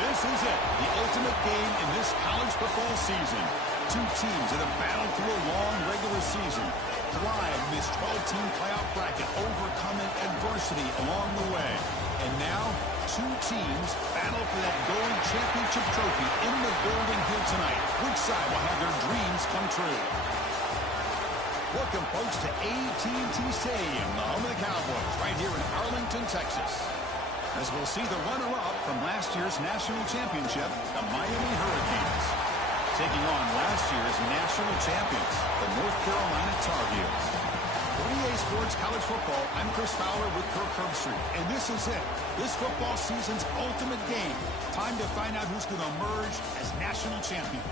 This is it, the ultimate game in this college football season. Two teams that have battled through a long regular season, thrived in this 12-team playoff bracket, overcoming adversity along the way. And now, two teams battle for that gold championship trophy in the building here tonight. Which side will have their dreams come true? Welcome, folks, to AT&T Stadium, the home of the Cowboys, right here in Arlington, Texas. As we'll see the runner-up from last year's national championship, the Miami Hurricanes, taking on last year's national champions, the North Carolina Tar Heels. For EA Sports College Football, I'm Chris Fowler with Kirk Herbstreit, and this is it. This football season's ultimate game. Time to find out who's going to emerge as national champion.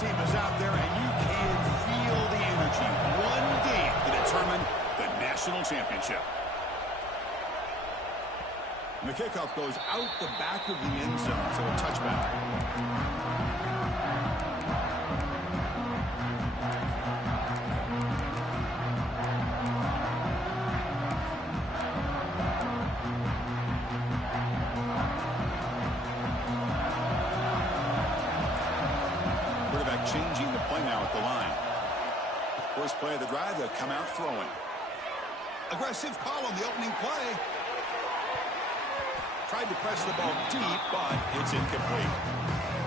Team is out there, and you can feel the energy. One game to determine the national championship. And the kickoff goes out the back of the end zone, so a touchback. Changing the play now at the line. First play of the drive, they'll come out throwing. Aggressive call on the opening play. Tried to press the ball deep, but it's incomplete.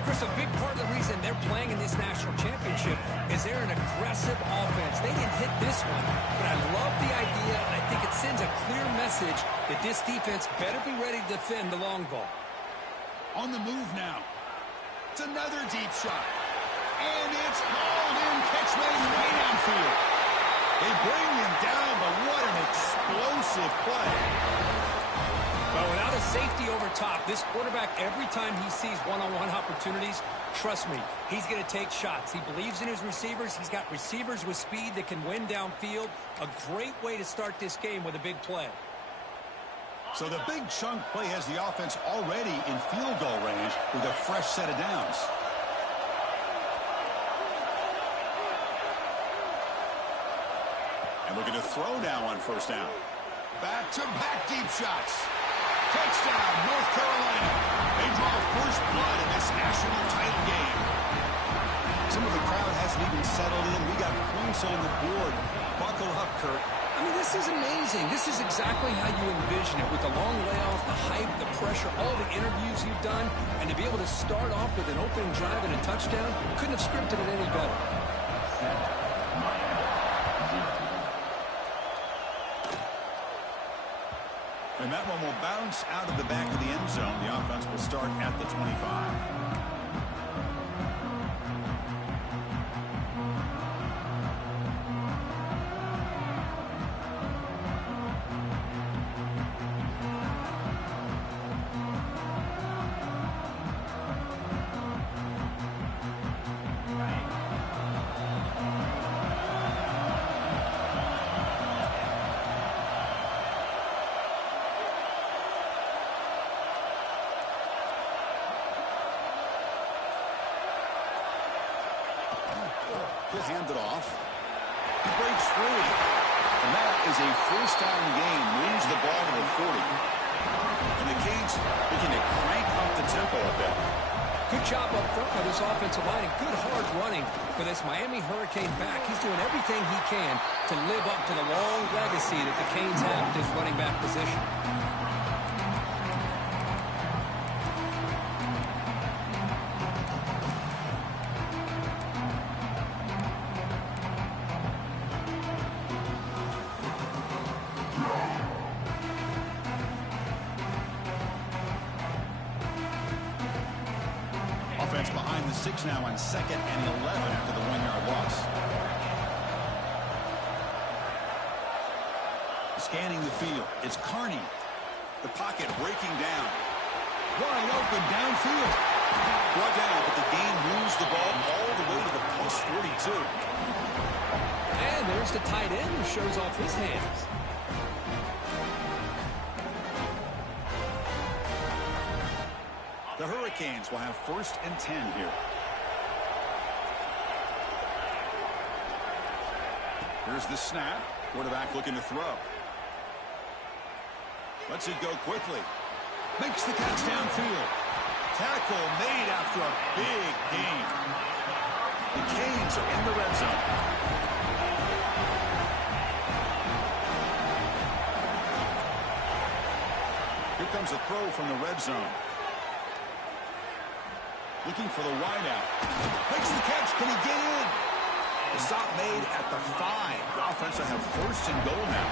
Chris, a big part of the reason they're playing in this national championship is they're an aggressive offense. They didn't hit this one, but I love the idea, and I think it sends a clear message that this defense better be ready to defend the long ball. On the move now. It's another deep shot. And it's hauled in, catch made way downfield. They bring him down, but what an explosive play. But without a safety over top, this quarterback, every time he sees one-on-one opportunities, trust me, he's going to take shots. He believes in his receivers. He's got receivers with speed that can win downfield. A great way to start this game with a big play. So the big chunk play has the offense already in field goal range with a fresh set of downs. And looking to throw now on first down. Back-to-back deep shots. Touchdown, North Carolina. They draw first blood in this national title game. Some of the crowd hasn't even settled in. We got points on the board. Buckle up, Kirk. I mean, this is amazing. This is exactly how you envision it, with the long layoff, the hype, the pressure, all the interviews you've done, and to be able to start off with an opening drive and a touchdown, couldn't have scripted it any better. And that one will bounce out of the back of the end zone. The offense will start at the 25. He'll hand it off. He breaks free. And that is a first down gain. Moves the ball to the 40. And the Canes looking to crank up the tempo a bit. Good job up front by this offensive line, and good hard running for this Miami Hurricane back. He's doing everything he can to live up to the long legacy that the Canes have at this running back position. Offense behind the 6 now on 2nd and 11 after the 1-yard loss. Scanning the field. It's Carney. The pocket breaking down. Wide open downfield. Brought down, but the game moves the ball all the way to the plus 42. And there's the tight end who shows off his hands. The Hurricanes will have 1st and 10 here. Here's the snap. Quarterback looking to throw. Lets it go quickly. Makes the catch downfield. Tackle made after a big gain. The Canes are in the red zone. Here comes a throw from the red zone. Looking for the wideout. Makes the catch. Can he get in? The stop made at the 5. The offense will have 1st and goal now.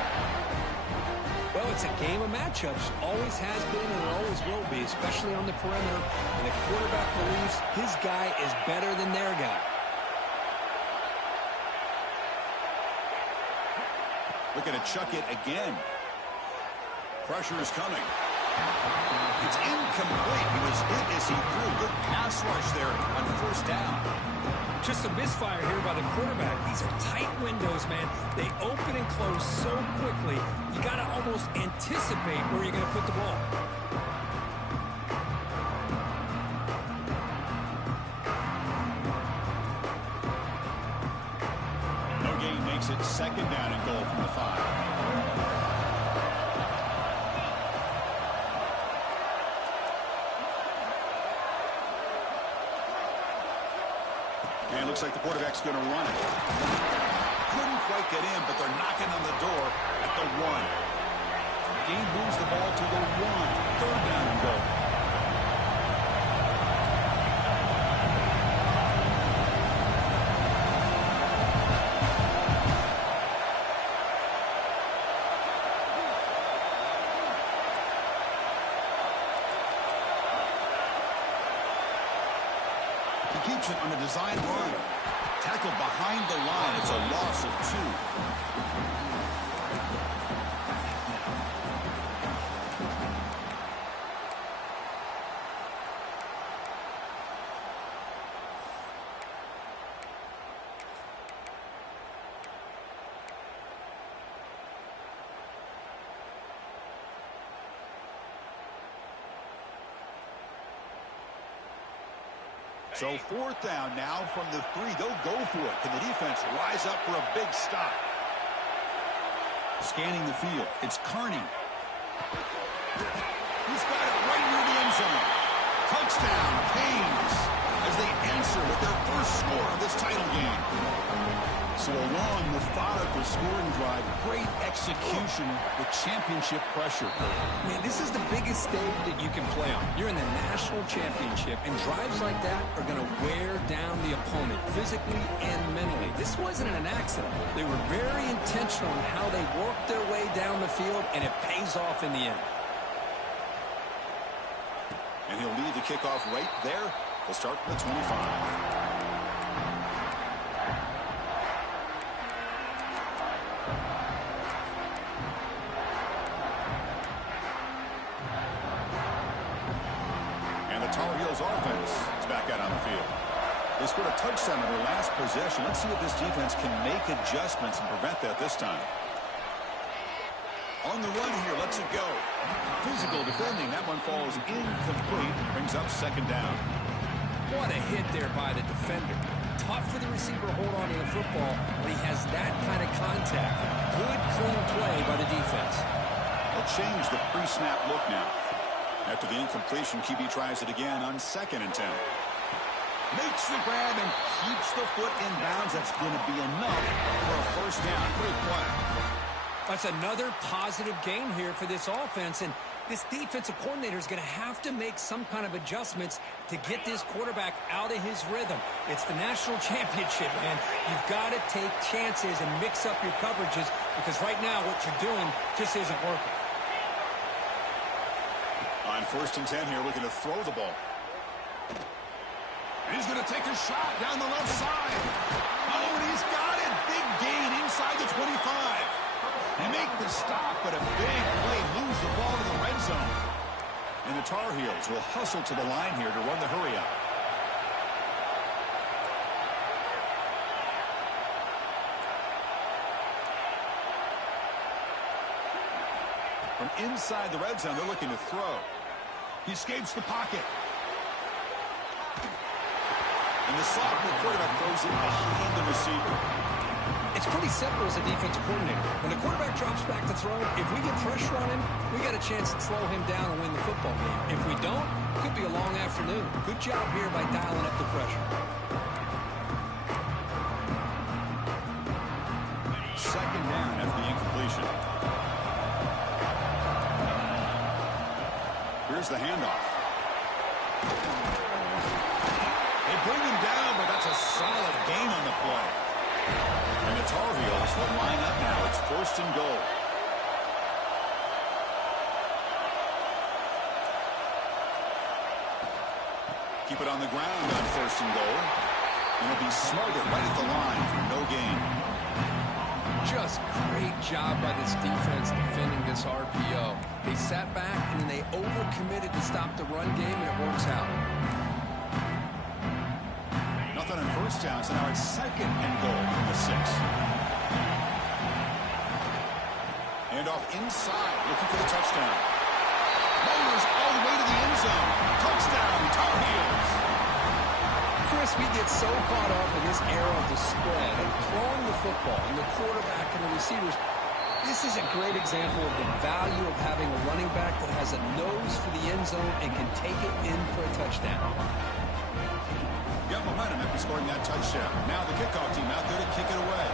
Well, it's a game of matchups. Always has been and it always will be, especially on the perimeter. And the quarterback believes his guy is better than their guy. Looking to chuck it again. Pressure is coming. It's incomplete. He was hit as he threw. Good pass rush there on 1st down. Just a misfire here by the quarterback. These are tight windows, man. They open and close so quickly. You got to almost anticipate where you're going to put the ball. No gain makes it 2nd down and goal from the 5. And looks like the quarterback's going to run it. Couldn't quite get in, but they're knocking on the door at the 1. He moves the ball to the 1. 3rd down and goal. He keeps it on a design run. Tackled behind the line. It's a loss of 2. So 4th down now from the 3. They'll go for it. Can the defense rise up for a big stop? Scanning the field. It's Kearney. He's got it right near the end zone. Touchdown, Canes, as they answer with their 1st score of this title game. So a long, methodical scoring drive. Great execution with championship pressure. Man, this is the biggest stage that you can play on. You're in the national championship, and drives like that are going to wear down the opponent physically and mentally. This wasn't an accident. They were very intentional in how they worked their way down the field, and it pays off in the end. And he'll lead the kickoff right there. He'll start from the 25. Offense is back out on the field. They scored a touchdown in their last possession. Let's see if this defense can make adjustments and prevent that this time. On the run here, lets it go. Physical defending. That one falls incomplete. Brings up 2nd down. What a hit there by the defender. Tough for the receiver to hold on to the football when he has that kind of contact. Good, clean play by the defense. They'll change the pre-snap look now. After the incompletion, QB tries it again on 2nd and 10. Makes the grab and keeps the foot in bounds. That's going to be enough for a 1st down. Great play. That's another positive game here for this offense, and this defensive coordinator is going to have to make some kind of adjustments to get this quarterback out of his rhythm. It's the national championship, man. You've got to take chances and mix up your coverages, because right now what you're doing just isn't working. On 1st and 10 here, looking to throw the ball. And he's going to take a shot down the left side. Oh, and he's got it. Big gain inside the 25. They make the stop, but a big play moves the ball to the red zone. And the Tar Heels will hustle to the line here to run the hurry up. From inside the red zone, they're looking to throw. He escapes the pocket. And the sophomore quarterback throws it behind the receiver. It's pretty simple as a defensive coordinator. When the quarterback drops back to throw, if we get pressure on him, we got a chance to slow him down and win the football game. If we don't, it could be a long afternoon. Good job here by dialing up the pressure. Second down after the incompletion. Here's the handoff. They bring him down, but that's a solid gain on the play. And the Tar Heels will line up now. It's first and goal. Keep it on the ground on first and goal. And it'll be smothered right at the line for no gain. Just great job by this defense defending this RPO. They sat back and then they overcommitted to stop the run game, and it works out. Nothing on first down, so now it's second and goal from the 6. And off inside, looking for the touchdown. Motors all the way to the end zone. Touchdown, Tar Heels. Chris, we get so caught up in this era of the spread, of throwing the football, and the quarterback and the receivers. This is a great example of the value of having a running back that has a nose for the end zone and can take it in for a touchdown. Got momentum after scoring that touchdown. Now the kickoff team out there to kick it away.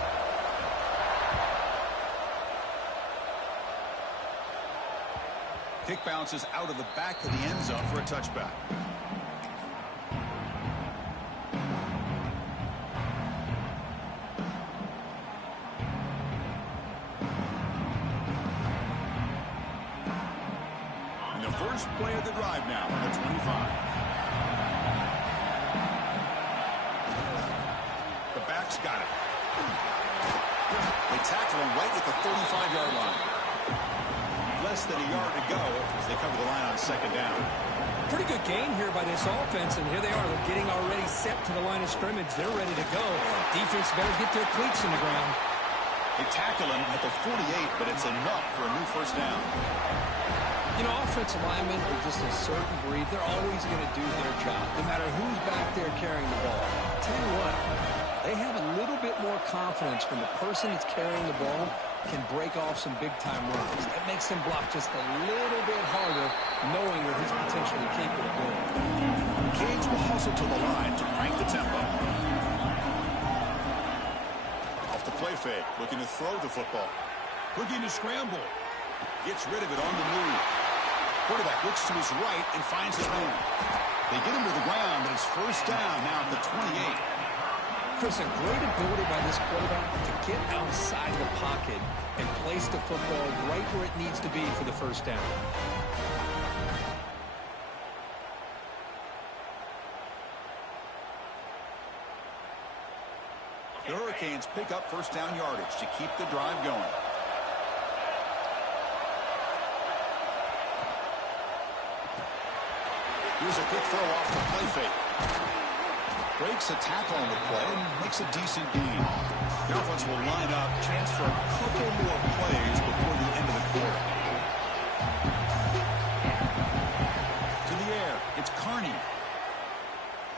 Kick bounces out of the back of the end zone for a touchback. And the first play of the drive now on the 25. The back's got it. They tackle him right at the 35-yard line. Less than a yard to go as they cover the line on second down. Pretty good gain here by this offense, and here they are. They're getting already set to the line of scrimmage. They're ready to go. Defense better get their cleats in the ground. They tackle him at the 48, but it's enough for a new first down. You know, offensive linemen are just a certain breed. They're always going to do their job, no matter who's back there carrying the ball. I'll tell you what, they have a little bit more confidence when the person that's carrying the ball can break off some big-time runs. That makes him block just a little bit harder, knowing that he's potentially capable of doing it. Cage will hustle to the line to crank the tempo. Off the play fake, looking to throw the football. Looking to scramble. Gets rid of it on the move. Quarterback looks to his right and finds his man. They get him to the ground, but it's first down now at the 28. Chris, a great ability by this quarterback to get outside the pocket and place the football right where it needs to be for the first down. The Hurricanes pick up first down yardage to keep the drive going. Here's a quick throw off the play fake. Breaks a tackle on the play and makes a decent gain. The offense will line up, chance for a couple more plays before the end of the quarter. To the air, it's Carney.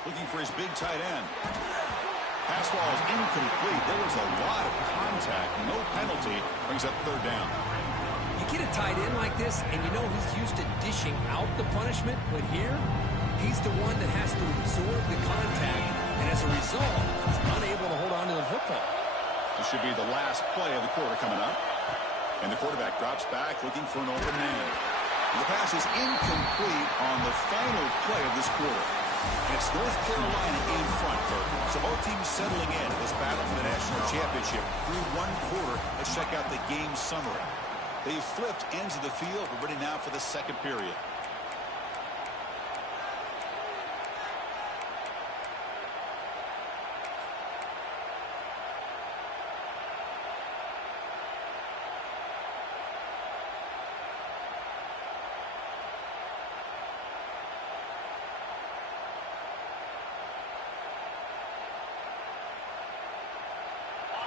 Looking for his big tight end. Pass ball is incomplete. There was a lot of contact. No penalty. Brings up third down. You get a tight end like this, and you know he's used to dishing out the punishment, but here, he's the one that has to absorb the contact, and as a result, he's unable to hold on to the football. This should be the last play of the quarter coming up. And the quarterback drops back looking for an open man. The pass is incomplete on the final play of this quarter. And it's North Carolina in front, Kurt. So both teams settling in this battle for the national championship through one quarter. Let's check out the game summary. They've flipped ends of the field. We're ready now for the second period.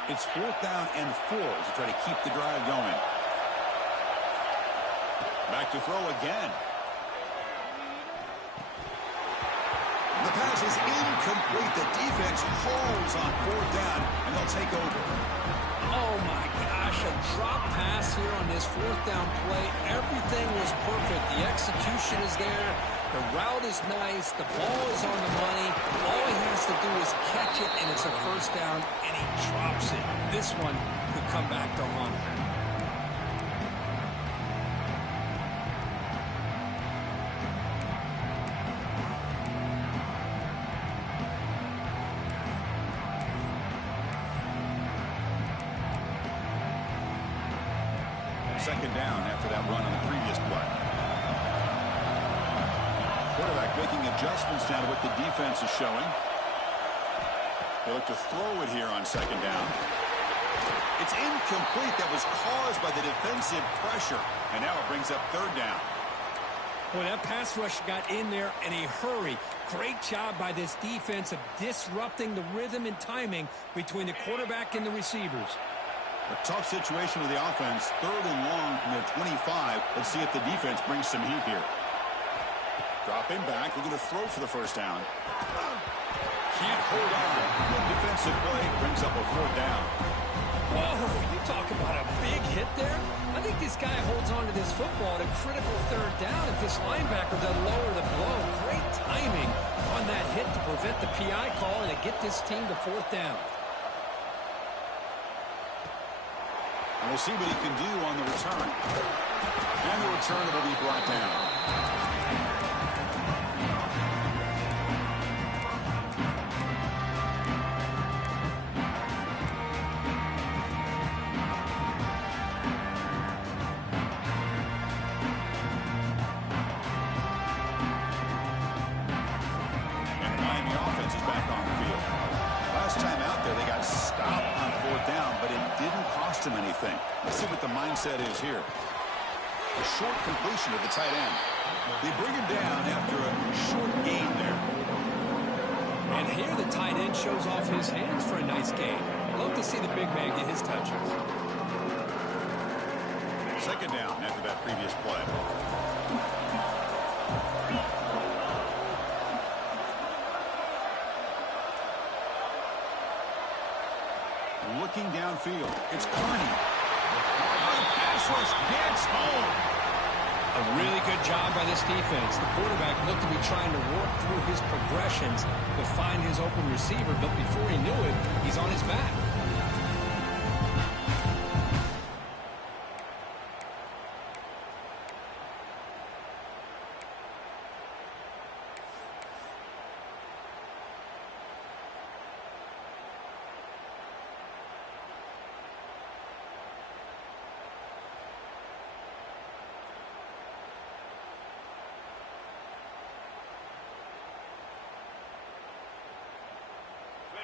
It's fourth down and 4 to try to keep the drive going. Back to throw again. The pass is incomplete. The defense holds on 4th down, and they'll take over. Oh, my gosh, a drop pass here on this 4th down play. Everything was perfect. The execution is there. The route is nice. The ball is on the money. All he has to do is catch it, and it's a 1st down, and he drops it. This one could come back to haunt him. Second down after that run on the previous play. Quarterback making adjustments now to what the defense is showing. They look to throw it here on 2nd down. It's incomplete. That was caused by the defensive pressure. And now it brings up 3rd down. Boy, that pass rush got in there in a hurry. Great job by this defense of disrupting the rhythm and timing between the quarterback and the receivers. A tough situation with the offense. 3rd and long from their 25. Let's see if the defense brings some heat here. Dropping back. Looking to throw for the 1st down. Can't hold on. Good defensive play. Brings up a 4th down. Whoa, you talk about a big hit there? I think this guy holds on to this football at a critical 3rd down if this linebacker doesn't lower the blow. Great timing on that hit to prevent the PI call and to get this team to 4th down. And we'll see what he can do on the return. And the return will be brought down. And the Miami offense is back on the field. Last time out there, they got stopped on 4th down, but it didn't cost them anything. Let's see what the mindset is here. A short completion to the tight end. They bring him down after a short gain there. And here the tight end shows off his hands for a nice gain. Love to see the big man get his touches. 2nd down after that previous play. Looking downfield. It's Carney. The pass rush gets home. A really good job by this defense. The quarterback looked to be trying to work through his progressions to find his open receiver, but before he knew it, he's on his back.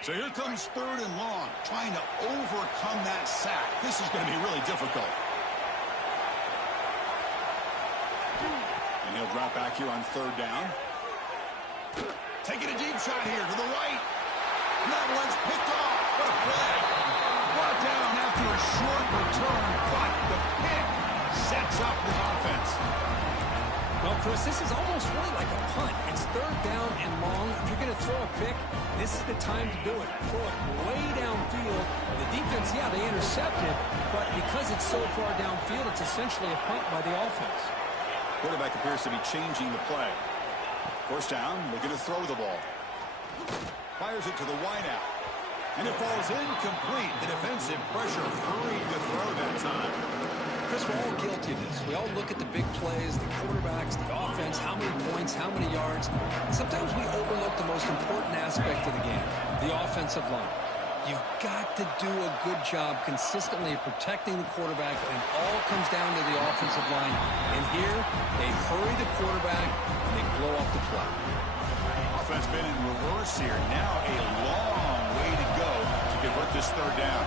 So here comes 3rd and long, trying to overcome that sack. This is going to be really difficult. And he'll drop back here on 3rd down. Taking a deep shot here to the right. And that one's picked off. What a play. Brought down after a short return, but the pick sets up the offense. Well, Chris, this is almost really like a punt. It's 3rd down and long. If you're going to throw a pick, this is the time to do it. Throw it way downfield. The defense, yeah, they intercepted, but because it's so far downfield, it's essentially a punt by the offense. Quarterback appears to be changing the play. 1st down, looking to throw the ball. Fires it to the wideout. And it falls incomplete. The defensive pressure hurried to throw that time. Chris, we're all guilty of this. We all look at the big plays, the quarterbacks, the offense, how many points, how many yards. And sometimes we overlook the most important aspect of the game, the offensive line. You've got to do a good job consistently of protecting the quarterback, and it all comes down to the offensive line. And here, they hurry the quarterback, and they blow up the play. Offense been in reverse here. Now a long way to go to convert this 3rd down.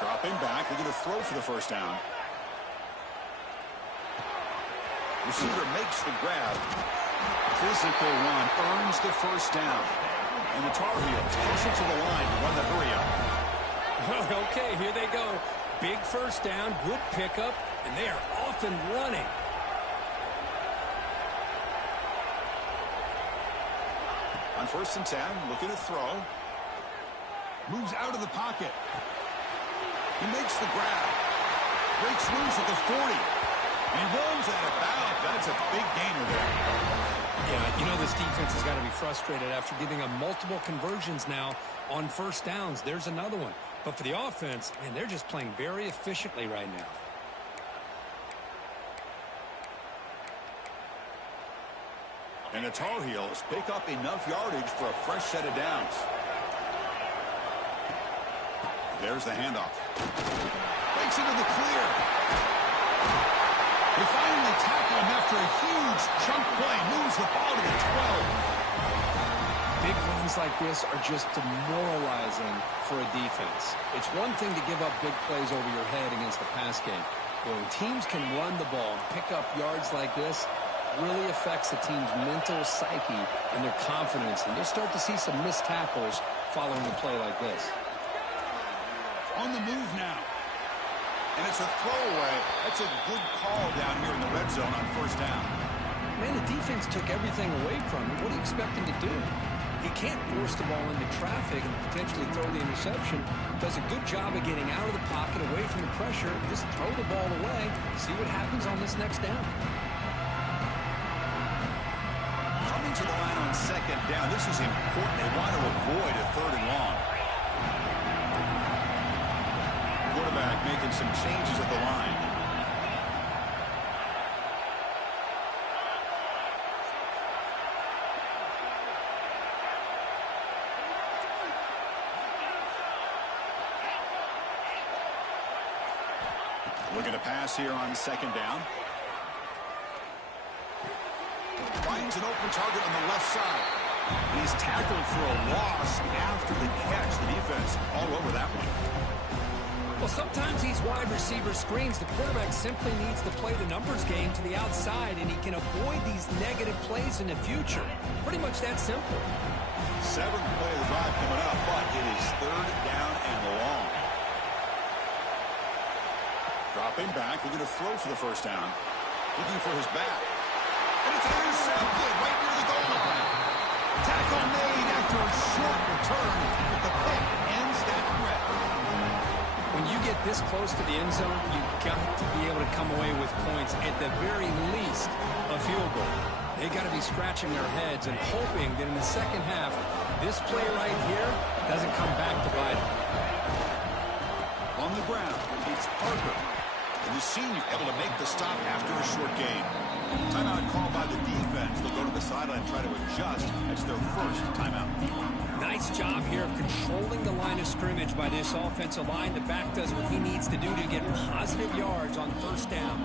Dropping back, looking to throw for the 1st down. Receiver makes the grab. Physical run earns the 1st down. And the Tar Heels closer to the line to run the hurry up. Okay, here they go. Big first down, good pickup, and they are off and running. On 1st and 10, looking to throw. Moves out of the pocket. He makes the grab. Breaks loose at the 40. And he runs out of bounds. That's a big gainer there. Yeah, you know this defense has got to be frustrated after giving them multiple conversions now on first downs. There's another one. But for the offense, man, they're just playing very efficiently right now. And the Tar Heels pick up enough yardage for a fresh set of downs. There's the handoff. Breaks into the clear. They finally tackle him after a huge chunk play. Moves the ball to the 12. Big runs like this are just demoralizing for a defense. It's one thing to give up big plays over your head against the pass game. But when teams can run the ball and pick up yards like this, really affects the team's mental psyche and their confidence. And you'll start to see some missed tackles following a play like this. On the move now. And it's a throwaway. That's a good call down here in the red zone on 1st down. Man, the defense took everything away from him. What do you expect him to do? He can't force the ball into traffic and potentially throw the interception. Does a good job of getting out of the pocket, away from the pressure. Just throw the ball away. See what happens on this next down. Coming to the line on 2nd down. This is important. They want to avoid a 3rd and long. Quarterback making some changes at the line. Looking to pass here on 2nd down. Finds an open target on the left side. He's tackled for a loss after the catch. The defense all over that one. Well, sometimes these wide receiver screens, the quarterback simply needs to play the numbers game to the outside, and he can avoid these negative plays in the future. Pretty much that simple. 7th play of the drive coming up, but it is 3rd down and long. Dropping back, looking to throw for the 1st down. Looking for his back. And it's intercepted right near the goal line. Tackle made after a short return, but the pick ends that threat. When you get this close to the end zone, you've got to be able to come away with points, at the very least a field goal. They got to be scratching their heads and hoping that in the second half, this play right here doesn't come back to bite them. On the ground, it's Parker. And the senior able to make the stop after a short gain. Timeout called by the defense. They'll go to the sideline and try to adjust. That's their first timeout. Nice job here of controlling the line of scrimmage by this offensive line. The back does what he needs to do to get positive yards on 1st down.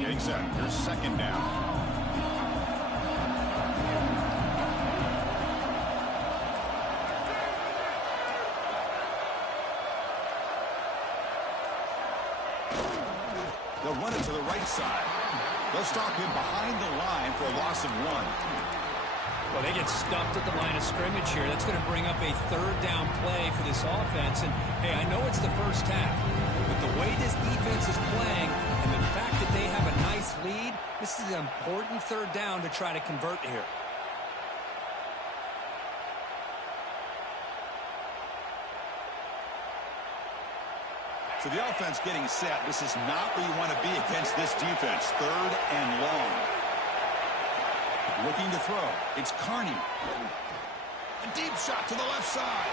Getting set. Here's 2nd down. They'll run it to the right side. They'll stop him behind the line for a loss of 1. Well, they get stuffed at the line of scrimmage here. That's going to bring up a 3rd down play for this offense. And, hey, I know it's the first half, but the way this defense is playing and the fact that they have a nice lead, this is an important 3rd down to try to convert here. So the offense getting set. This is not where you want to be against this defense. 3rd and long. Looking to throw. It's Carney. A deep shot to the left side.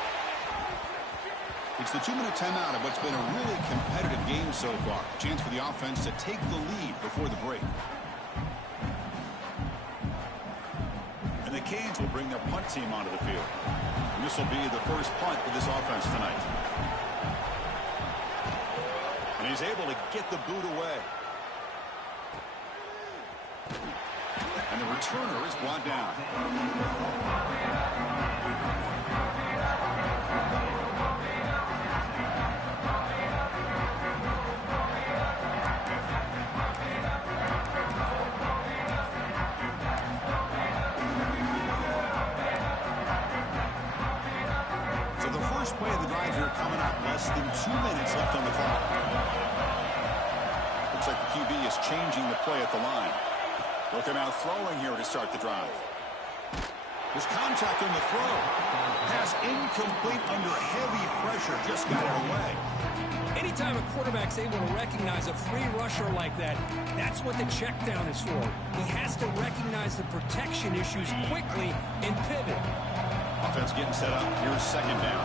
It's the 2-minute timeout of what's been a really competitive game so far. Chance for the offense to take the lead before the break. And the Canes will bring their punt team onto the field. And this will be the first punt for this offense tonight. And he's able to get the boot away. And the returner is brought down. First play of the drive here coming up. Less than 2 minutes left on the clock. Looks like the QB is changing the play at the line. Looking out throwing here to start the drive. There's contact on the throw. Pass incomplete under heavy pressure. Just got it away. Anytime a quarterback's able to recognize a free rusher like that, that's what the check down is for. He has to recognize the protection issues quickly and pivot. Offense getting set up. Here's second down.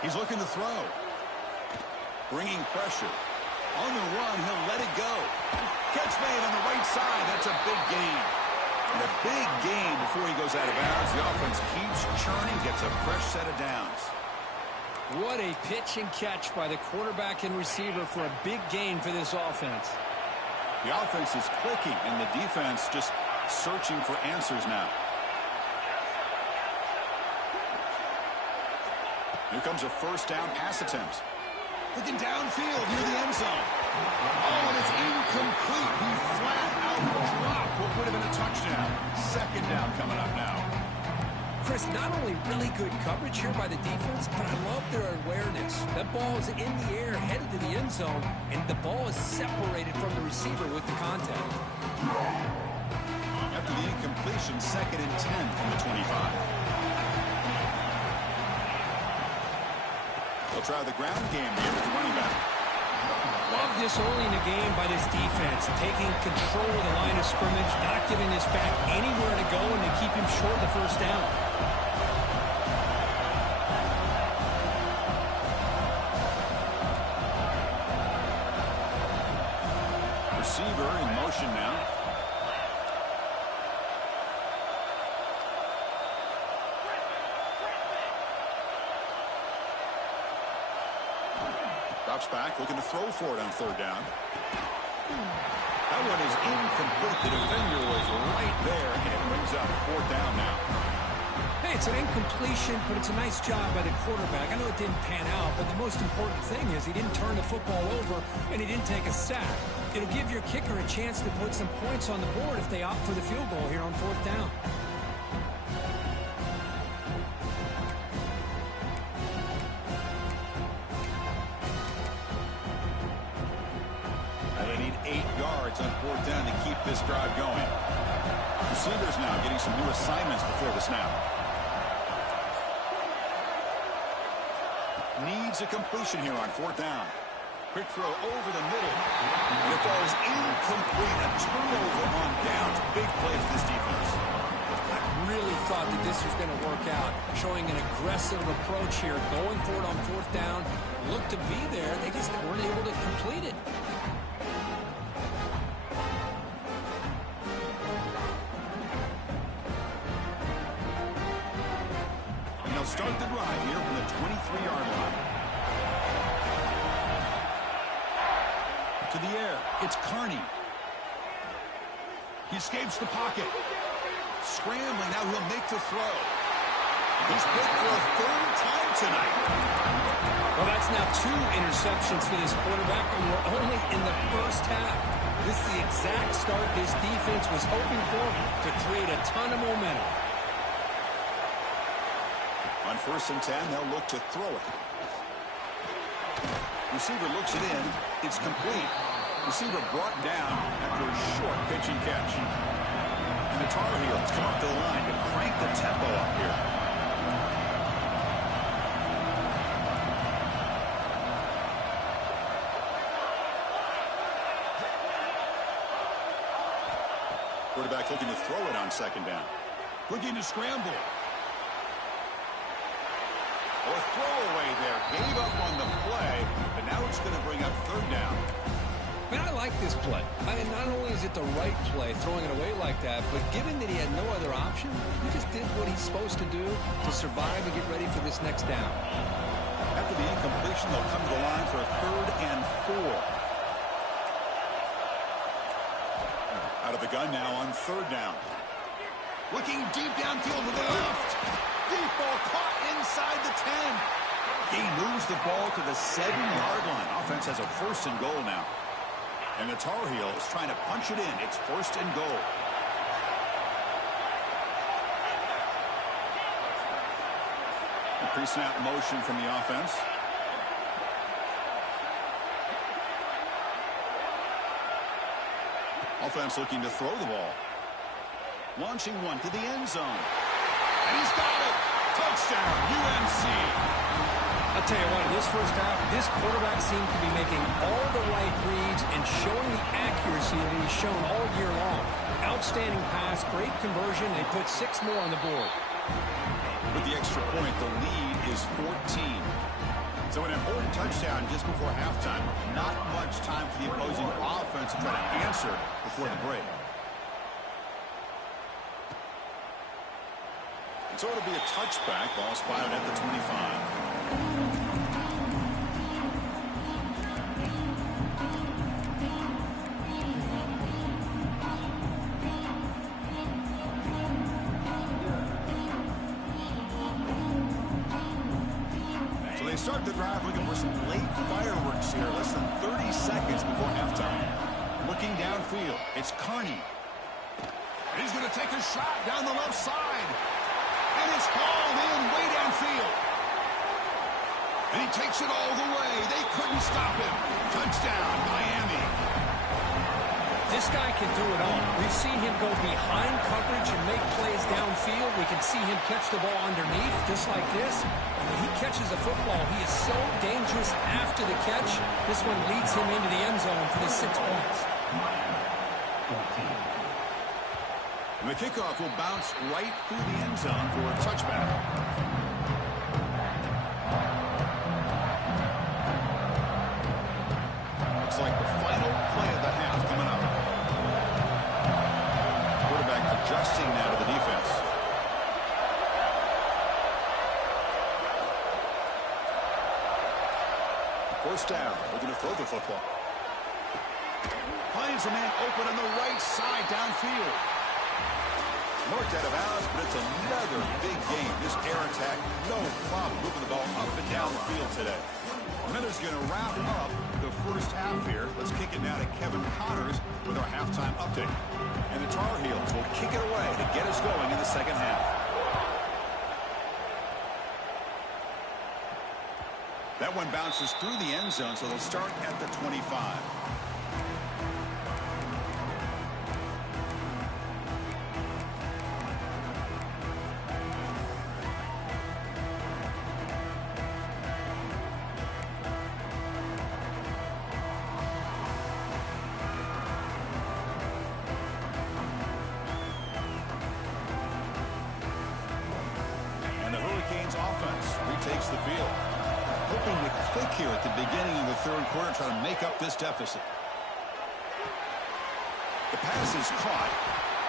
He's looking to throw. Bringing pressure. On the run, he'll let it go. Catch made on the right side. That's a big gain. And a big gain before he goes out of bounds. The offense keeps churning, gets a fresh set of downs. What a pitch and catch by the quarterback and receiver for a big gain for this offense. The offense is clicking, and the defense just searching for answers now. Here comes a first down pass attempt. Looking downfield near the end zone. Oh, and it's incomplete. He flat out dropped what would have been a touchdown. Second down coming up now. Chris, not only really good coverage here by the defense, but I love their awareness. That ball is in the air, headed to the end zone, and the ball is separated from the receiver with the contact. After the incompletion, 2nd and 10 from the 25. They'll try the ground game here with the running back. Love this early in the game by this defense, taking control of the line of scrimmage, not giving this back anywhere to go, and to keep him short of the first down. Receiver in motion now. Drops back, looking to throw for it on third down. That one is incomplete. The defender was right there, and it brings up fourth down now. Hey, it's an incompletion, but it's a nice job by the quarterback. I know it didn't pan out, but the most important thing is he didn't turn the football over, and he didn't take a sack. It'll give your kicker a chance to put some points on the board if they opt for the field goal here on fourth down. On fourth down to keep this drive going. Receivers now getting some new assignments before the snap. Needs a completion here on fourth down. Quick throw over the middle. And it falls incomplete. A turnover on downs. Big play for this defense. I really thought that this was going to work out. Showing an aggressive approach here. Going for it on fourth down. Looked to be there. They just weren't able to complete it. Start the drive here from the 23-yard line. To the air, it's Carney. He escapes the pocket. Scrambling, now he'll make the throw. He's picked for a third time tonight. Well, that's now 2 interceptions for this quarterback, and we're only in the first half. This is the exact start this defense was hoping for to create a ton of momentum. On 1st and 10, they'll look to throw it. Receiver looks it in. It's complete. Receiver brought down after a short pitch and catch. And the Tar Heels come up to the line to crank the tempo up here. Quarterback looking to throw it on second down. Looking to scramble. Or throwaway there. Gave up on the play, but now it's going to bring up third down. Man, I like this play. Not only is it the right play, throwing it away like that, but given that he had no other option, he just did what he's supposed to do to survive and get ready for this next down. After the incompletion, they'll come to the line for a 3rd and 4. Out of the gun now on third down. Looking deep downfield to the left. Deep ball caught inside the 10. He moves the ball to the 7-yard line. Offense has a 1st and goal now. And the Tar Heels trying to punch it in. It's 1st and goal. The pre-snap motion from the offense. Offense looking to throw the ball. Launching one to the end zone. And he's got it. Touchdown, UNC. I'll tell you what, in this first half, this quarterback seemed to be making all the right reads and showing the accuracy that he's shown all year long. Outstanding pass, great conversion. They put 6 more on the board. With the extra point, the lead is 14. So an important touchdown just before halftime. Not much time for the opposing offense to try to answer before the break. So it'll be a touchback. Ball spotted at the 25. So they start the drive looking for some late fireworks here. Less than 30 seconds before halftime. Looking downfield. It's Carney. He's going to take a shot down the left side. And it's hauled in way downfield. And he takes it all the way. They couldn't stop him. Touchdown, Miami. This guy can do it all. We've seen him go behind coverage and make plays downfield. We can see him catch the ball underneath, just like this. And when he catches a football, he is so dangerous after the catch. This one leads him into the end zone for the 6 points. And the kickoff will bounce right through the end zone for a touchback. Looks like the final play of the half coming up. Quarterback adjusting now to the defense. First down, looking to throw the football. Finds a man open on the right side downfield. Marked out of bounds, but it's another big game. This air attack, no problem moving the ball up and down the field today. Miller's going to wrap up the first half here. Let's kick it now to Kevin Connors with our halftime update. And the Tar Heels will kick it away to get us going in the second half. That one bounces through the end zone, so they'll start at the 25. Takes the field. Hoping to click here at the beginning of the third quarter, try to make up this deficit. The pass is caught,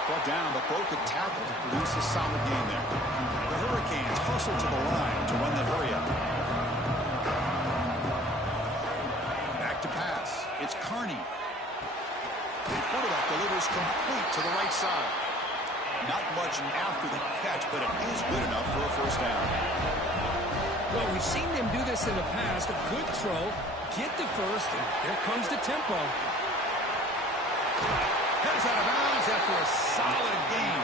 brought down, but broke a tackle to produce a solid game there. The Hurricanes hustle to the line to run the hurry up. Back to pass. It's Carney. The quarterback delivers complete to the right side. Not much after the catch, but it is good enough for a first down. Well, we've seen them do this in the past. A good throw, get the first, and here comes the tempo. Heads out of bounds after a solid game.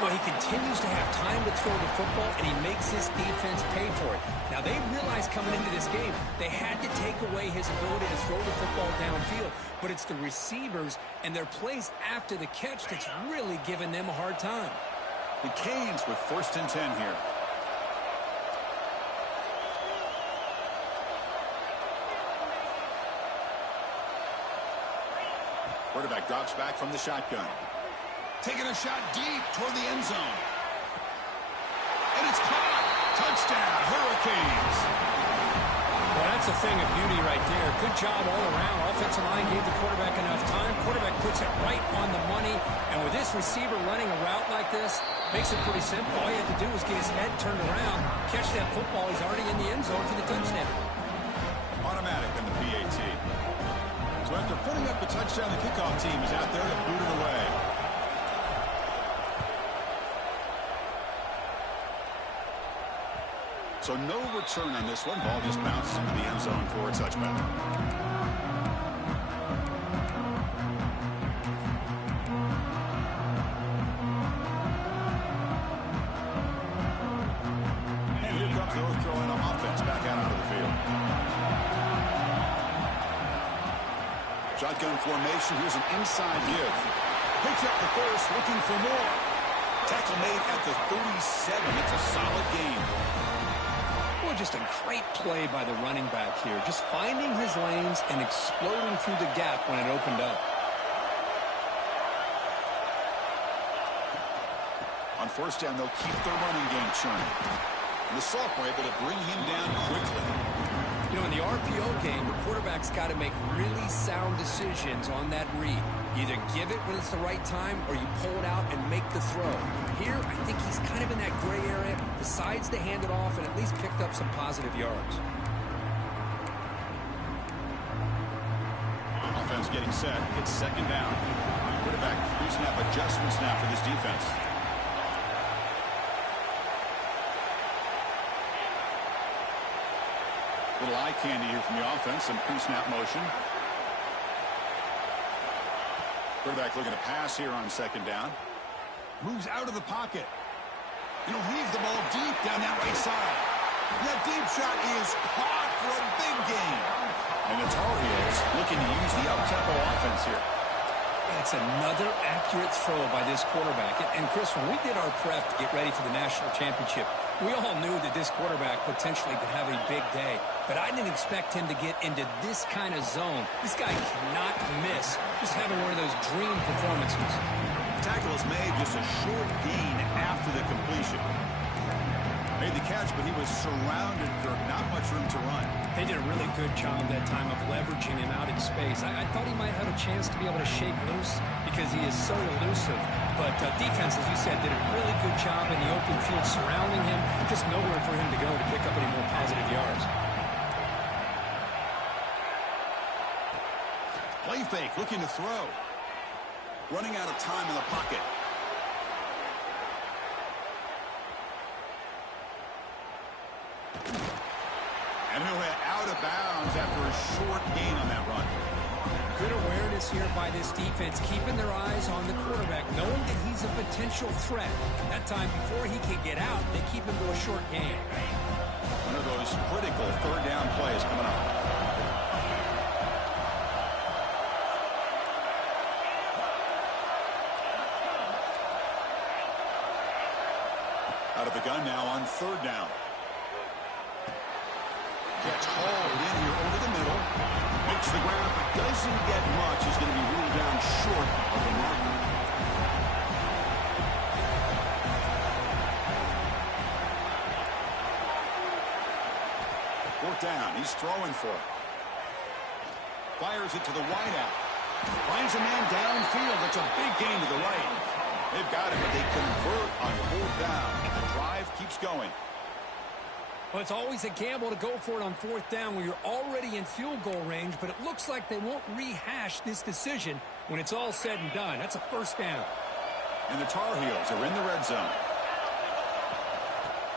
Well, he continues to have time to throw the football, and he makes his defense pay for it. Now, they realized coming into this game, they had to take away his ability to throw the football downfield. But it's the receivers and their plays after the catch that's really giving them a hard time. The Canes with 1st and 10 here. Quarterback drops back from the shotgun. Taking a shot deep toward the end zone. And it's caught. Touchdown, Hurricanes. Well, that's a thing of beauty right there. Good job all around. Offensive line gave the quarterback enough time. Quarterback puts it right on the money. And with this receiver running a route like this, makes it pretty simple. All you have to do is get his head turned around, catch that football. He's already in the end zone for the touchdown. Automatic on the PAT. So after putting up the touchdown, the kickoff team is out there to boot it away. So no return on this one. Ball just bounces into the end zone for a touchback. They'll throw in an offense back out onto the field. Shotgun formation. Here's an inside give. Picks up the first, looking for more. Tackle made at the 37. It's a solid game. Well, just a great play by the running back here. Just finding his lanes and exploding through the gap when it opened up. On first down, they'll keep their running game churning. And the Salk were able to bring him down quickly. You know, in the RPO game, the quarterback's got to make really sound decisions on that read. Either give it when it's the right time or you pull it out and make the throw. Here, I think he's kind of in that gray area, decides to hand it off and at least picked up some positive yards. Offense getting set. It's second down. Quarterback pre-snap adjustments now for this defense. Little eye candy here from the offense. Some pre-snap motion. Quarterback looking to pass here on second down. Moves out of the pocket. He'll leave the ball deep down that right side. That deep shot is caught for a big gain. And the Tar Heels looking to use the up-tempo offense here. It's another accurate throw by this quarterback. And Chris, when we did our prep to get ready for the national championship, we all knew that this quarterback potentially could have a big day. But I didn't expect him to get into this kind of zone. This guy cannot miss. Just having one of those dream performances. Tackle is made, just a short gain after the completion. Made the catch, but he was surrounded, Kirk. Not much room to run. They did a really good job that time of leveraging him out in space. I thought he might have a chance to be able to shake loose because he is so elusive. But defense, as you said, did a really good job in the open field surrounding him. Just nowhere for him to go to pick up any more positive yards. Play fake, looking to throw. Running out of time in the pocket. And he'll hit out of bounds after a short gain on that run. Good awareness here by this defense, keeping their eyes on the quarterback, knowing that he's a potential threat. That time before he can get out, they keep him to a short gain. One of those critical third down plays coming up. Out of the gun now on third down. Gets hauled in here over the middle. Makes the ground, but doesn't get much. He's going to be ruled down short of the marker. Fourth down. He's throwing for it. Fires it to the wideout. Finds a man downfield. That's a big gain to the right. They've got it, but they convert on fourth down. And the drive keeps going. Well, it's always a gamble to go for it on fourth down where you're already in field goal range, but it looks like they won't rehash this decision when it's all said and done. That's a first down. And the Tar Heels are in the red zone.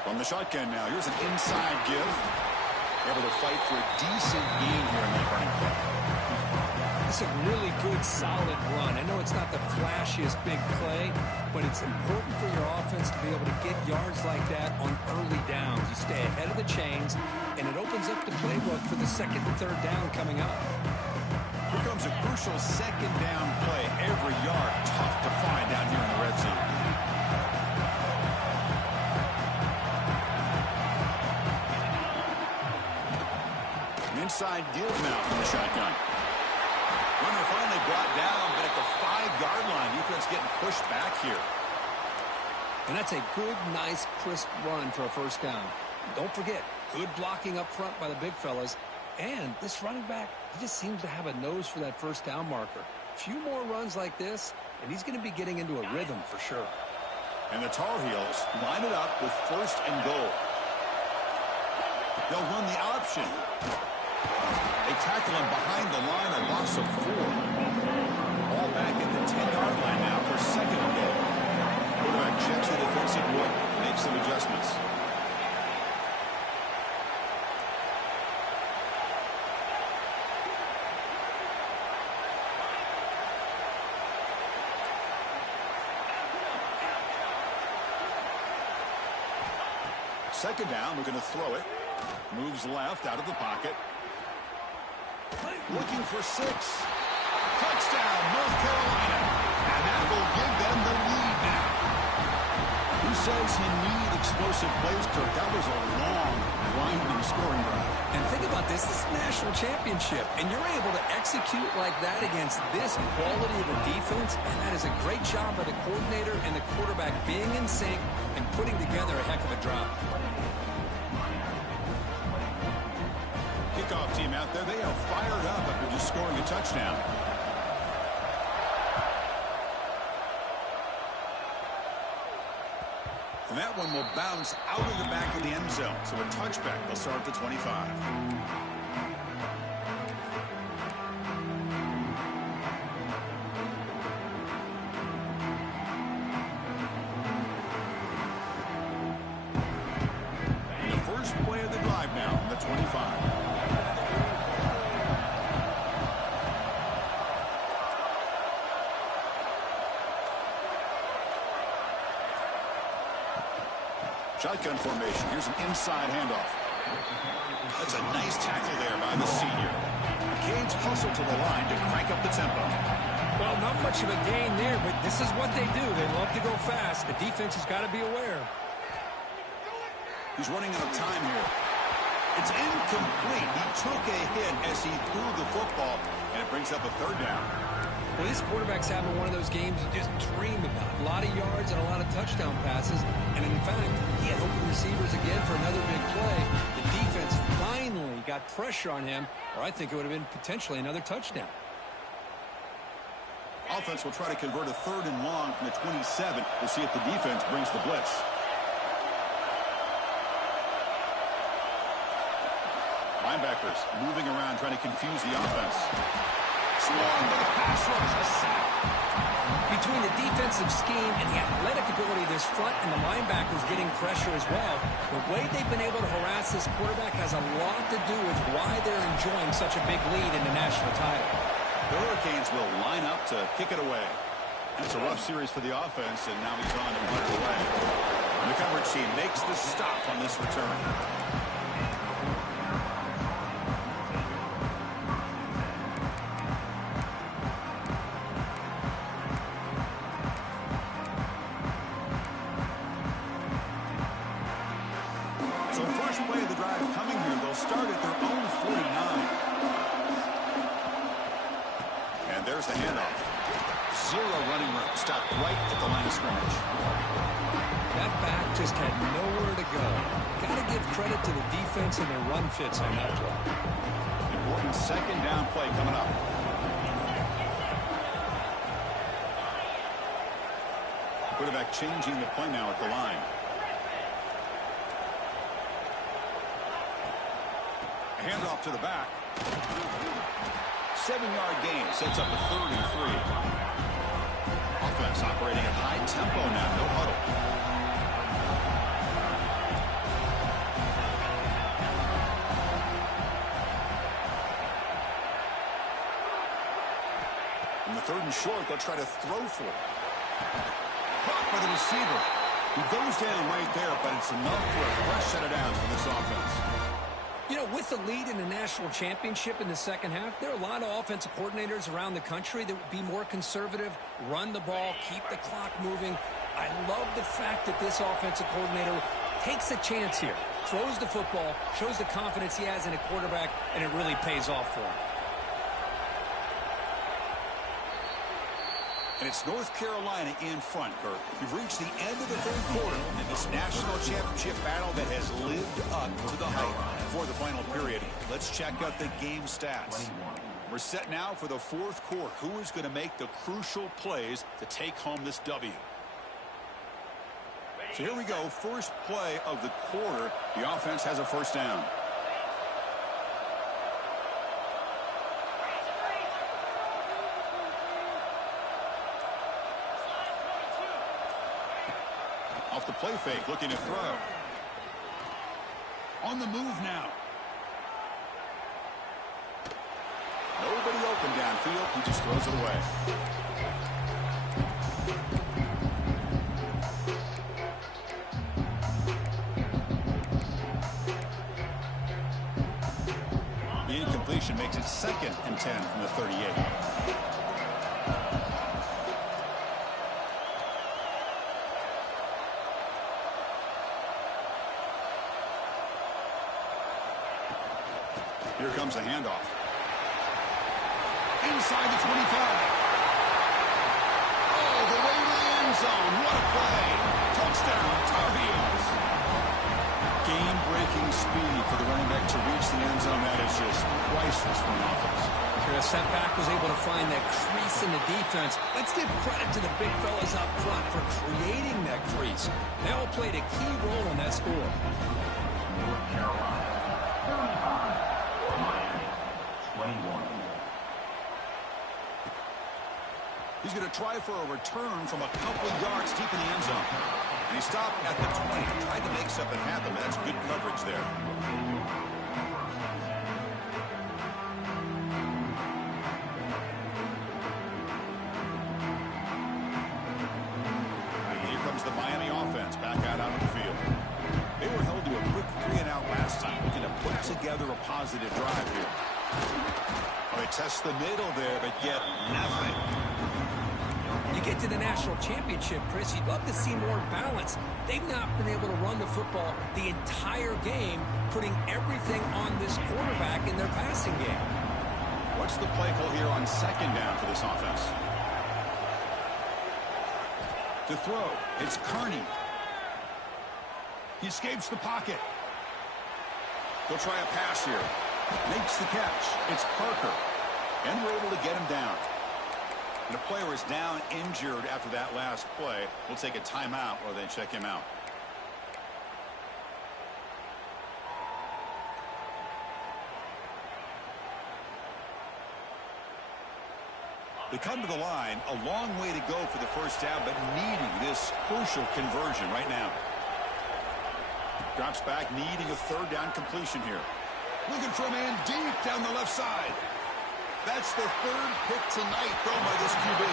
From the shotgun now, here's an inside give. Able to fight for a decent gain here in that running play. It's a really good, solid run. I know it's not the flashiest big play, but it's important for your offense to be able to get yards like that on early downs. You stay ahead of the chains, and it opens up the playbook for the second and third down coming up. Here comes a crucial second down play. Every yard tough to find down here in the red zone. An inside give now from the shotgun. Runner finally brought down, but at the 5-yard line, defense getting pushed back here. And that's a good, nice, crisp run for a first down. Don't forget, good blocking up front by the big fellas. And this running back, he just seems to have a nose for that first down marker. A few more runs like this, and he's going to be getting into a rhythm for sure. And the Tar Heels line it up with first and goal. They'll run the option. They tackle him behind the line, a loss of 4. All back at the 10-yard line now for second and goal. Quarterback checks the defensive look, makes some adjustments. Second down, we're going to throw it. Moves left out of the pocket. Looking for 6. Touchdown, North Carolina. And that will give them the lead now. Who says you need explosive plays, Kirk? That was a long, winding scoring drive. And think about this. This is a national championship, and you're able to execute like that against this quality of a defense, and that is a great job by the coordinator and the quarterback being in sync and putting together a heck of a drive. Kickoff team out there, they are fired up after just scoring a touchdown. And that one will bounce out of the back of the end zone. So a touchback. They'll start at the 25. The first play of the drive now from the 25. Shotgun formation. Here's an inside handoff. That's a nice tackle there by the senior. Canes hustle to the line to crank up the tempo. Well, not much of a gain there, but this is what they do. They love to go fast. The defense has got to be aware. He's running out of time here. It's incomplete. He took a hit as he threw the football, and it brings up a third down. Well, this quarterback's having one of those games you just dream about. A lot of yards and a lot of touchdown passes. And in fact, he had open receivers again for another big play. The defense finally got pressure on him, or I think it would have been potentially another touchdown. Offense will try to convert a 3rd and long from the 27. We'll see if the defense brings the blitz. Linebackers moving around, trying to confuse the offense. Swarmed by the pass rush, a sack. Between the defensive scheme and the athletic ability of this front and the linebackers getting pressure as well, the way they've been able to harass this quarterback has a lot to do with why they're enjoying such a big lead in the national title. The Hurricanes will line up to kick it away. It's a rough series for the offense, and now he's on to run it away. And the coverage team makes the stop on this return. So first play of the drive coming here. They'll start at their own 49. And there's the handoff. 0 running room. Stopped right at the line of scrimmage. That back just had nowhere to go. Got to give credit to the defense and their run fits on that play. Important second down play coming up. Quarterback changing the play now at the line. Handoff to the back. 7-yard gain sets up a 3rd and 3. Offense operating at high tempo now. No huddle. In the 3rd and short, they'll try to throw for it. Caught by the receiver. He goes down right there, but it's enough for a fresh set of downs for this offense. You know, with the lead in the national championship in the second half, there are a lot of offensive coordinators around the country that would be more conservative, run the ball, keep the clock moving. I love the fact that this offensive coordinator takes a chance here, throws the football, shows the confidence he has in a quarterback, and it really pays off for him. And it's North Carolina in front, Kirk. We've reached the end of the 3rd quarter in this national championship battle that has lived up to the hype for the final period. Let's check out the game stats. We're set now for the 4th quarter. Who is going to make the crucial plays to take home this W? So here we go. First play of the quarter. The offense has a first down. Off the play fake, looking to throw. On the move now. Nobody open downfield. He just throws it away. completion makes it 2nd and 10 from the 38. Here comes the handoff. Inside the 25. Oh, the way to the end zone. What a play. Touchdown, Tar Heels. Game-breaking speed for the running back to reach the end zone. That is just priceless for an offense. Chris, that back was able to find that crease in the defense. Let's give credit to the big fellas up front for creating that crease. They all played a key role in that score. North Carolina, 35. Miami, 21. He's going to try for a return from a couple yards deep in the end zone. And he stopped at the 20. Tried to make something happen, but that's good coverage there. And here comes the Miami offense back out onto the field. They were held to a quick 3-and-out last time, looking to put together a positive drive here. Oh, they test the middle there, but get nothing. You get to the national championship, Chris, you'd love to see more balance. They've not been able to run the football the entire game, putting everything on this quarterback in their passing game. What's the play call here on 2nd down for this offense? To throw, it's Kearney. He escapes the pocket. They'll try a pass here. Makes the catch. It's Parker. And we're able to get him down. And the player is down injured after that last play. We'll take a timeout or then check him out. They come to the line, a long way to go for the first down, but needing this crucial conversion right now. Drops back, needing a 3rd down completion here. Looking for a man deep down the left side. That's the 3rd pick tonight thrown by this QB.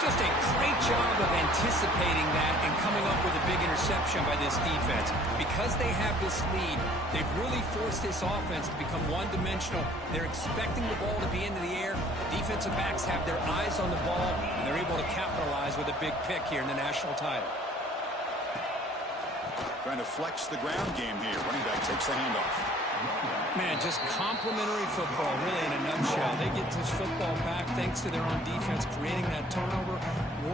Just a great job of anticipating that and coming up with a big interception by this defense. Because they have this lead, they've really forced this offense to become one-dimensional. They're expecting the ball to be into the air. The defensive backs have their eyes on the ball, and they're able to capitalize with a big pick here in the national title. Trying to flex the ground game here. Running back takes the handoff. Man, just complimentary football, really, in a nutshell. They get this football back thanks to their own defense, creating that turnover,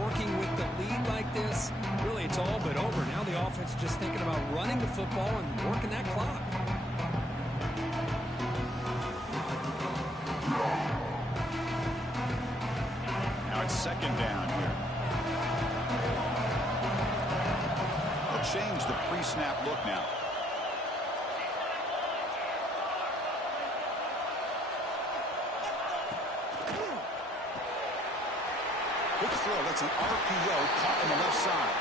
working with the lead like this. Really, it's all but over. Now the offense is just thinking about running the football and working that clock. Now it's 2nd down here. They'll change the pre-snap look now. Quick throw, that's an RPO caught on the left side.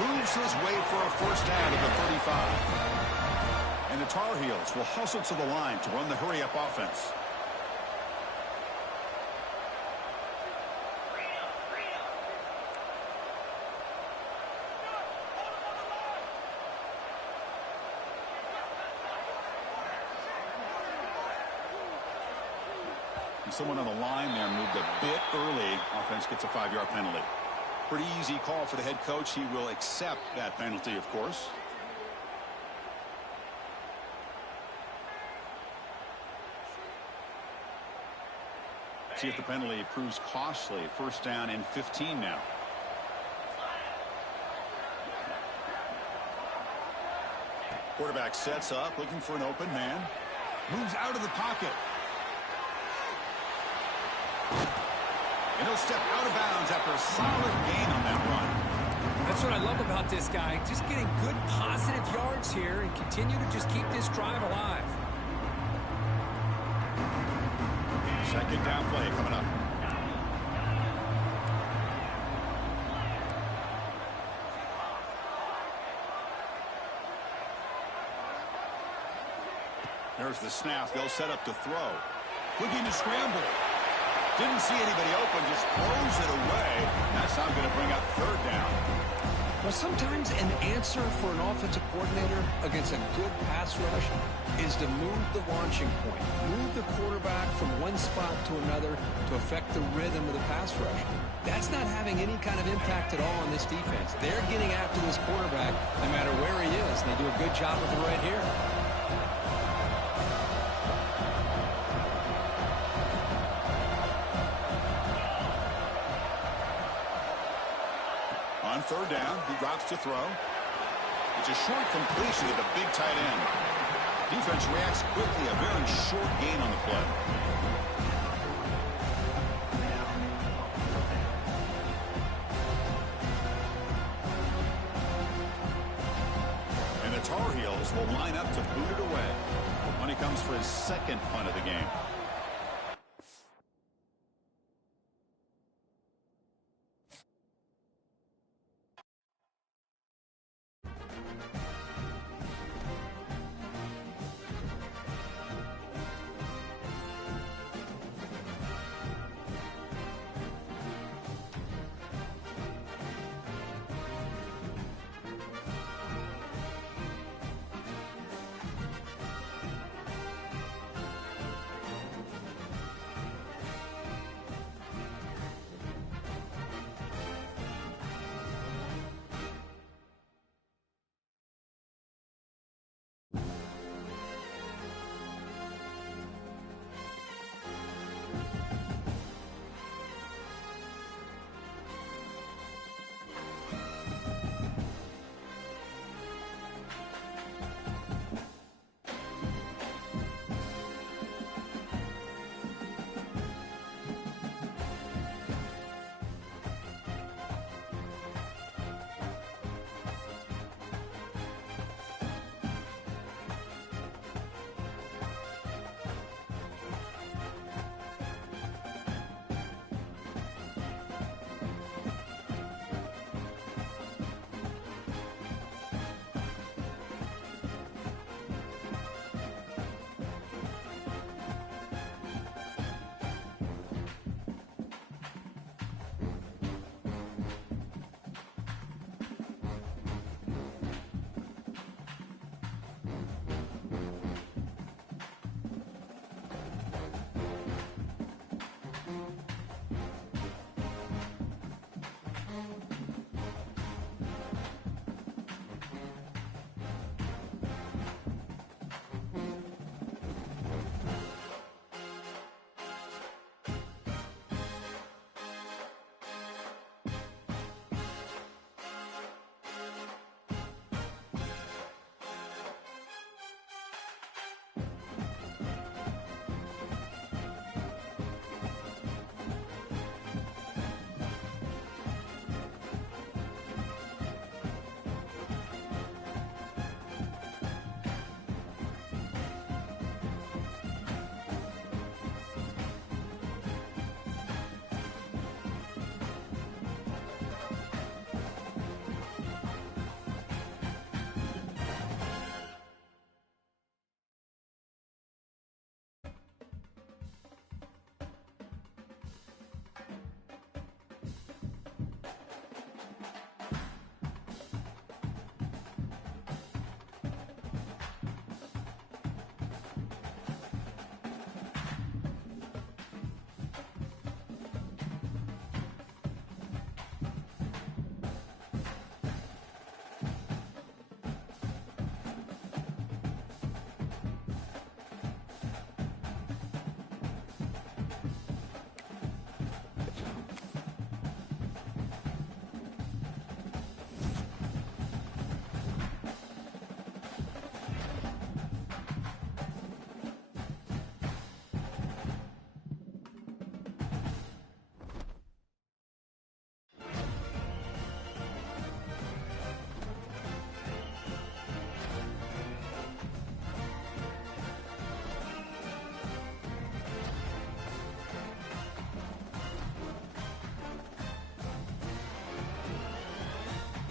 Moves his way for a 1st down at the 35. And the Tar Heels will hustle to the line to run the hurry-up offense. Someone on the line there moved a bit early. Offense gets a 5-yard penalty. Pretty easy call for the head coach. He will accept that penalty, of course. See if the penalty proves costly. 1st down and 15 now. Quarterback sets up, looking for an open man. Moves out of the pocket. And he'll step out of bounds after a solid gain on that run. That's what I love about this guy. Just getting good positive yards here and continue to just keep this drive alive. 2nd down play coming up. There's the snap. They'll set up to throw. Looking to scramble. Didn't see anybody open, just throws it away. That's not going to bring up 3rd down. Well, sometimes an answer for an offensive coordinator against a good pass rush is to move the launching point, move the quarterback from one spot to another to affect the rhythm of the pass rush. That's not having any kind of impact at all on this defense. They're getting after this quarterback no matter where he is, and they do a good job with it right here. On third down, he drops to throw. It's a short completion to the big tight end. Defense reacts quickly, a very short gain on the play. And the Tar Heels will line up to boot it away when he comes for his second punt of the game.